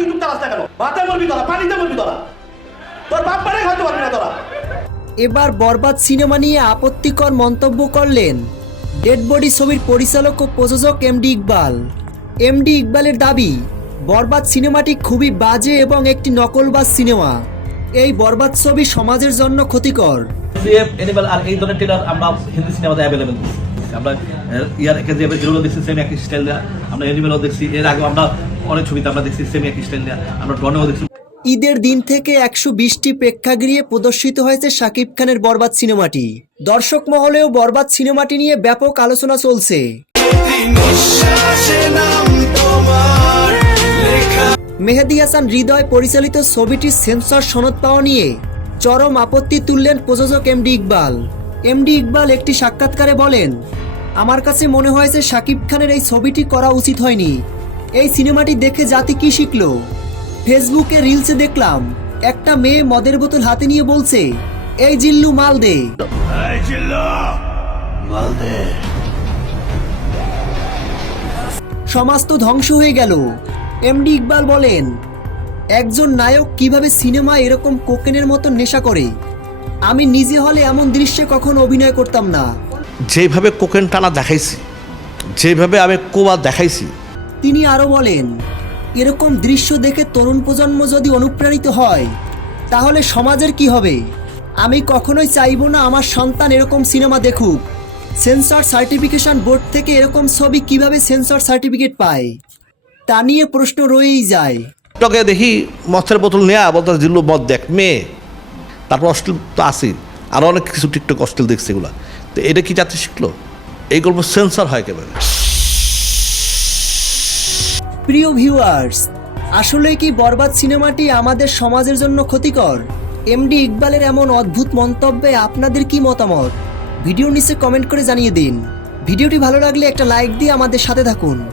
YouTube চালাস না কেন? ভাতে মরবি তোরা, পানিতে মরবি তোরা, তোর বাপ মারে খাইতে পারবি না তোরা। এবার বরবাদ সিনেমা নিয়ে আপত্তিকর মন্তব্য করলেন ডেড বডি ছবির পরিচালক ও প্রযোজক এমডি ইকবাল। এমডি ইকবালের দাবি, বরবাদ সিনেমাটি খুবই বাজে এবং একটি নকলবাজ সিনেমা। এই বরবাদ ছবি সমাজের জন্য ক্ষতিকর। কেজিএফ অ্যানিমাল আর এই ধরনের ট্রেলার আমরা হিন্দি সিনেমাতে অ্যাভেলেবেল দেখছি। আমরা ইয়ার কেজিএফের জিরোও দেখছি সেম একই স্টাইল দেওয়া, আমরা অ্যানিমালও দেখছি, এর আগে আমরা অনেক ছবিতে আমরা দেখছি সেম একই স্টাইল দেওয়া, আমরা ডনেও দেখছি। ঈদের দিন থেকে 120টি প্রেক্ষাগৃহে প্রদর্শিত হয়েছে শাকিব খানের বরবাদ সিনেমাটি। দর্শক মহলেও বরবাদ সিনেমাটি নিয়ে ব্যাপক আলোচনা চলছে। মেহেদী হাসান হৃদয় পরিচালিত ছবিটির সেন্সর সনদ পাওয়া নিয়ে চরম আপত্তি তুললেন প্রযোজক এমডি ইকবাল। এমডি ইকবাল একটি সাক্ষাৎকারে বলেন, আমার কাছে মনে হয়েছে শাকিব খানের এই ছবিটি করা উচিত হয়নি। এই সিনেমাটি দেখে জাতি কি শিখলো? ফেসবুকে রিলসে দেখলাম একটা মেয়ে মদের বোতল হাতে নিয়ে বলছে, এই জিল্লু মাল দে। সমাজ তো ধ্বংস হয়ে গেল। এমডি ইকবাল বলেন, একজন নায়ক কিভাবে সিনেমা এরকম কোকেনের মতো নেশা করে? আমি নিজে হলে এমন দৃশ্যে কখনো অভিনয় করতাম না। যেভাবে কোকেন টানা দেখাইছি, যেভাবে আমি কোবা দেখাইছি। তিনি আরো বলেন, এরকম দৃশ্য দেখে তরুণ প্রজন্ম যদি অনুপ্রাণিত হয় তাহলে সমাজের কি হবে? আমি কখনোই চাইবো না আমার সন্তান এরকম সিনেমা দেখুক। সেন্সর সার্টিফিকেশন বোর্ড থেকে এরকম ছবি কিভাবে সেন্সর সার্টিফিকেট পায় তা নিয়ে প্রশ্ন রয়েই যায়। টকে দেখি মদের বোতল নেয়া বলতে জিল্লু মদ দেখ মেয়ে, তারপর অশ্লীল তো আসি, আরও অনেক কিছু টিকটক অশ্লীল দেখছে এগুলা। তো এটা কি জাতি শিখলো? এই গল্প সেন্সর হয় একেবারে। প্রিয় ভিউয়ার্স, আসলে কি বরবাদ সিনেমাটি আমাদের সমাজের জন্য ক্ষতিকর? এমডি ইকবালের এমন অদ্ভুত মন্তব্যে আপনাদের কি মতামত? ভিডিওর নিচে কমেন্ট করে জানিয়ে দিন। ভিডিওটি ভালো লাগলে একটা লাইক দিয়ে আমাদের সাথে থাকুন।